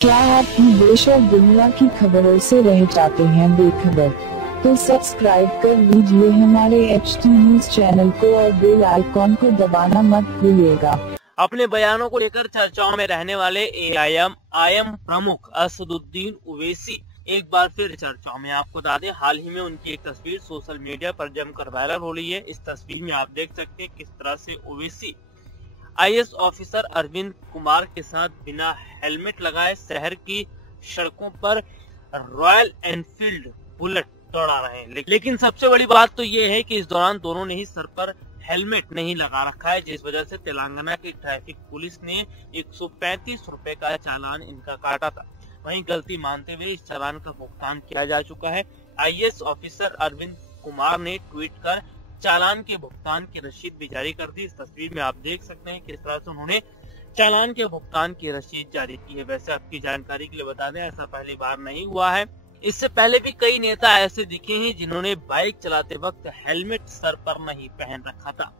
क्या आप भी देश और दुनिया की खबरों से रह जाते हैं बेखबर? तो सब्सक्राइब कर लीजिए हमारे HT न्यूज चैनल को और बेल आइकॉन को दबाना मत भूलिएगा। अपने बयानों को लेकर चर्चाओं में रहने वाले AIM प्रमुख असदुद्दीन ओवैसी एक बार फिर चर्चाओं में। आपको बता दें, हाल ही में उनकी एक तस्वीर सोशल मीडिया पर जमकर वायरल हो रही है। इस तस्वीर में आप देख सकते हैं किस तरह से ओवैसी IAS ऑफिसर अरविंद कुमार के साथ बिना हेलमेट लगाए शहर की सड़कों पर रॉयल एनफील्ड बुलेट दौड़ा रहे हैं। लेकिन सबसे बड़ी बात तो ये है कि इस दौरान दोनों ने ही सर पर हेलमेट नहीं लगा रखा है, जिस वजह से तेलंगाना की ट्रैफिक पुलिस ने 135 रुपए का चालान इनका काटा था। वहीं गलती मानते हुए इस चालान का भुगतान किया जा चुका है। IAS ऑफिसर अरविंद कुमार ने ट्वीट कर चालान के भुगतान की रसीद भी जारी कर दी। इस तस्वीर में आप देख सकते हैं किस तरह से उन्होंने चालान के भुगतान की रसीद जारी की है। वैसे आपकी जानकारी के लिए बता दें, ऐसा पहली बार नहीं हुआ है। इससे पहले भी कई नेता ऐसे दिखे हैं जिन्होंने बाइक चलाते वक्त हेलमेट सर पर नहीं पहन रखा था।